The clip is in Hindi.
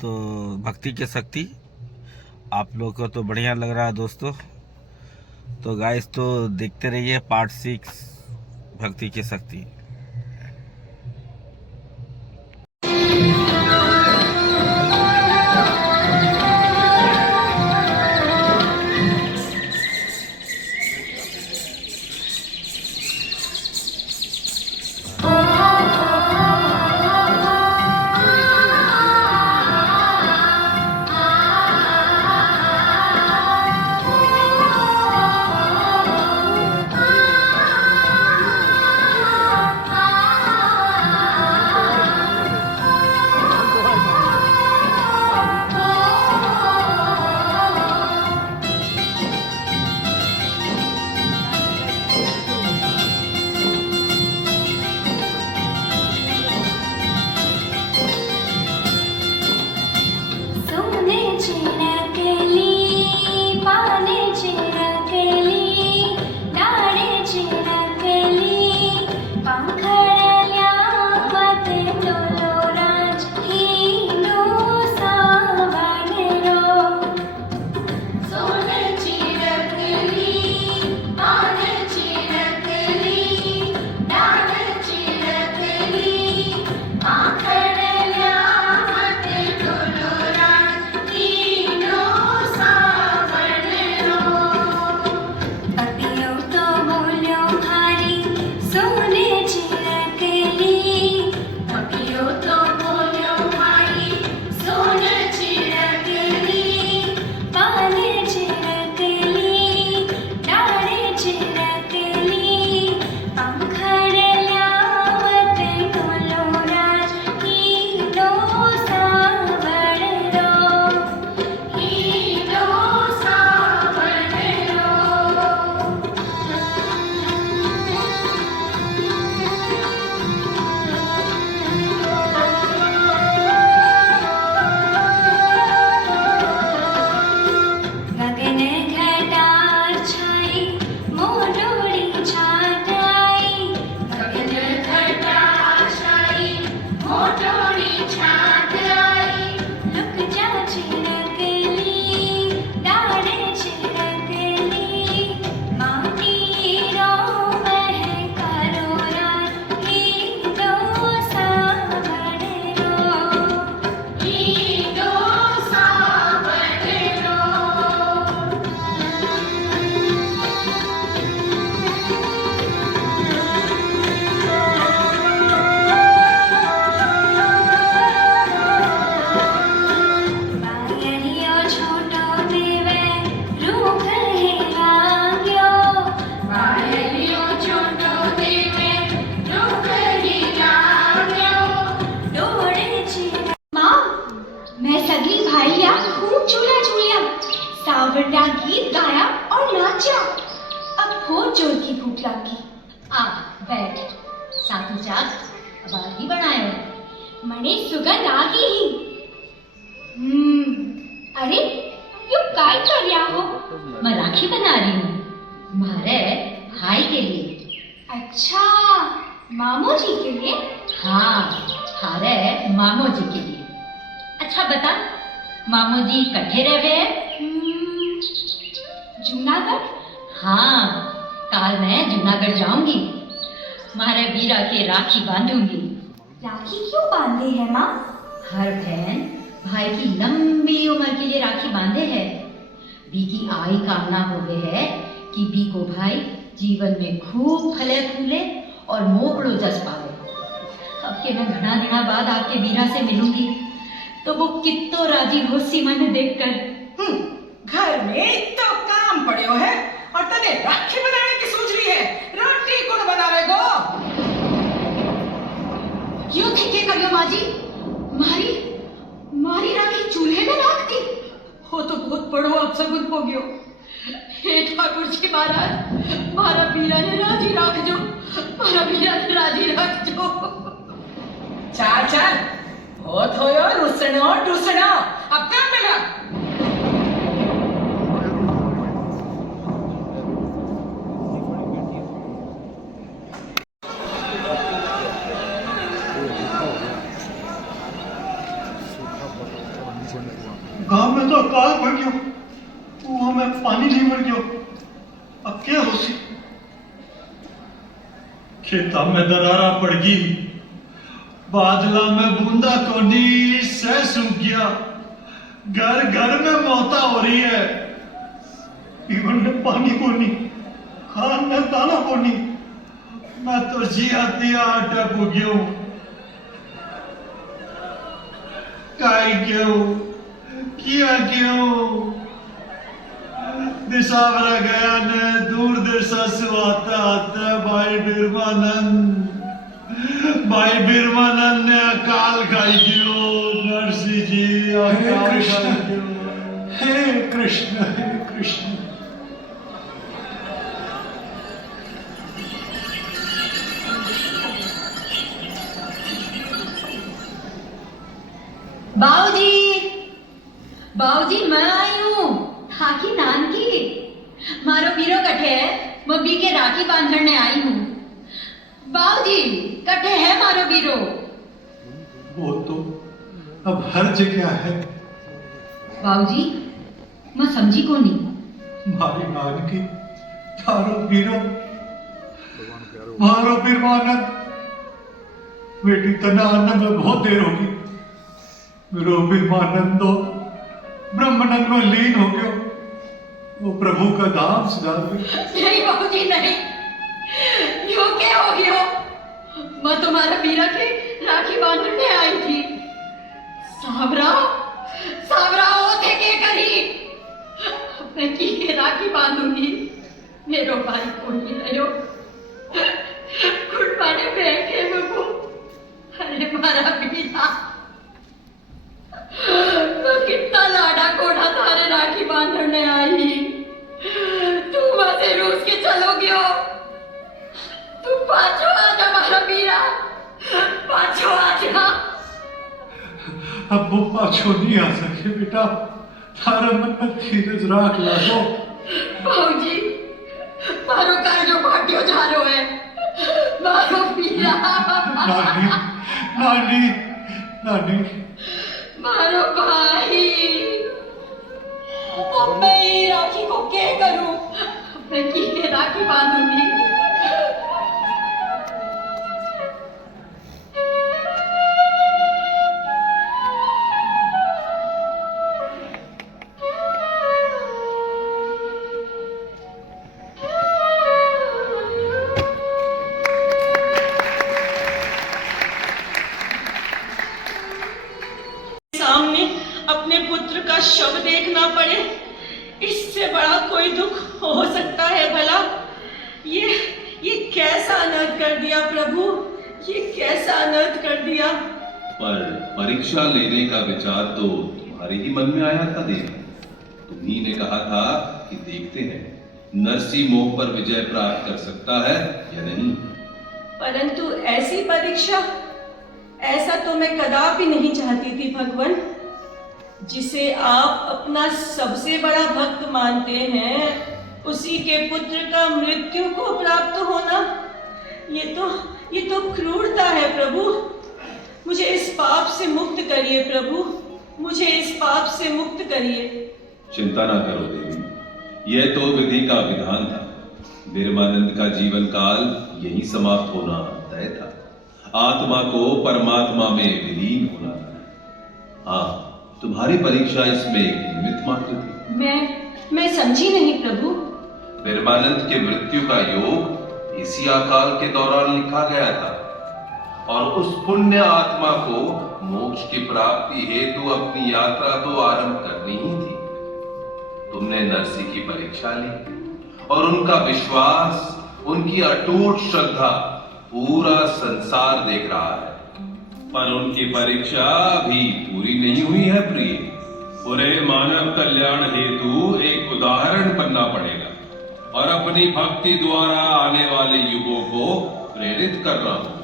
तो भक्ति की शक्ति आप लोग को तो बढ़िया लग रहा है दोस्तों। तो गाइस तो देखते रहिए पार्ट 6 भक्ति की शक्ति। गीत गाया और नाचा। अब बहुत जोर की भूख लगी। आ बैठ साधु जाग अब ही बनाए मने सुगंध आ गई ही। अरे क्यों काय कर रहा हो? मैं राखी बना रही हूँ मारे भाई के लिए। अच्छा मामू जी के लिए? हाँ हारे मामू जी के लिए। अच्छा बता मामू जी कट्ठे रहे जूनागढ़? हाँ काल मैं जूनागढ़ जाऊंगी मारे बीरा के राखी बांधूंगी। राखी क्यों बांधे है माँ? हर बहन भाई की लंबी उम्र के लिए राखी बांधे है। बी की आई कामना हो गए है कि बी को भाई जीवन में खूब फले फूले और मोकड़ो जस पावे। अब के मैं घना दिना बाद आपके बीरा से मिलूंगी तो वो कितो राजी हो सीमा ने देखकर। घर में तो काम पड़े है और तने राखी बनाने की सोच रही है। रोटी कौन बनावे गो? क्यों थे करियो माँ जी? मारी राखी चूल्हे में रख दी हो तो बहुत बड़ो अपसगुन हो गयो। हे ठाकुर जी महाराज मारा बीरा ने राजी रख जो, मारा बीरा ने राजी रख जो। चल चल बहुत होयो रुसनो टुसनो अब काम में लग। गांव में तो अकाल पड़ गयो, वहां में पानी नहीं मर गयो, अब क्या हो सी? खेता में दरारा पड़ गई, बादला में बूंदा कोनी सह सूख गया, घर घर में मौता हो रही है, पीवन में पानी कोनी, खान में दाना कोनी, मैं तो जी आती आटा भूग्यो, काई क्यों किया क्यों? दिशावरा गया ने दूर दिशा सुहाता आता भाई बिरमानंद ने अकाल खाई क्यों? नरसिंह जी अकाल खाई क्यों? हे कृष्ण हे कृष्ण। बाऊजी मैं आई हूँ थाकी नानकी, मारो बीरो कठे है, मैं बी के राखी बांधने आई हूँ। बाऊजी कठे है मारो बीरो? वो तो अब हर जगह है। बाऊजी मैं समझी को नहीं। मारी नानकी थारो बीरो मारो बिरमानंद, बेटी तना आने में बहुत देर होगी, मेरो बिरमानंद तो ब्रह्मानंद में लीन हो गयो, वो प्रभु का धाम सुधार गयो। नहीं बाबूजी नहीं, यो क्या हो गयो? मैं तुम्हारा बीरा की राखी बांधने आई थी। सावरा होते के करी, अपने की के राखी बांधूंगी, मेरो भाई को नहीं रहो, कुर्बाने बैठे बबू, अरे मारा बीरा, तो कितना लाडा कोड़ा थारे राखी बांधने आई, तू वहां से रूस के चलोगे हो, तू पाछो आजा मारा बीरा, पाछो आजा। अब वो पाछो नहीं आ सके बेटा, थारा मन में धीरज राख लागो। बाबूजी मारो काजो भाग्यो जा रो है, मारो बीरा। नानी मारो भाई, अब मैं ये राखी को क्या करूं? मैं की राखी बांधूंगी। अपने पुत्र का शव देखना पड़े, इससे बड़ा कोई दुख हो सकता है भला? ये कैसा अनर्थ कर दिया प्रभु, ये कैसा अनर्थ कर दिया? पर परीक्षा लेने का विचार तो तुम्हारे ही मन में आया था देव। तुम्ही ने कहा था कि देखते हैं नरसी मोह पर विजय प्राप्त कर सकता है या नहीं। परंतु ऐसी परीक्षा, ऐसा तो मैं कदापि नहीं चाहती थी भगवान। जिसे आप अपना सबसे बड़ा भक्त मानते हैं, उसी के पुत्र का मृत्यु को प्राप्त होना, ये तो क्रूरता है प्रभु। मुझे इस पाप से मुक्त करिए प्रभु, मुझे इस पाप से मुक्त करिए। चिंता ना करो देवी, यह तो विधि का विधान था। बिरमानंद का जीवन काल यही समाप्त होना तय था। आत्मा को परमात्मा में विलीन होना था। हाँ, तुम्हारी परीक्षा इसमें एक निमित्त मात्र थी। मैं समझी नहीं प्रभु। बिरमानंद के मृत्यु का योग इसी अकाल के दौरान लिखा गया था, और उस पुण्य आत्मा को मोक्ष की प्राप्ति हेतु अपनी यात्रा तो आरंभ करनी ही थी। तुमने नरसी की परीक्षा ली, और उनका विश्वास, उनकी अटूट श्रद्धा पूरा संसार देख रहा है। पर उनकी परीक्षा अभी पूरी नहीं हुई है प्रिय। पूरे मानव कल्याण हेतु एक उदाहरण बनना पड़ेगा, और अपनी भक्ति द्वारा आने वाले युगों को प्रेरित करना होगा।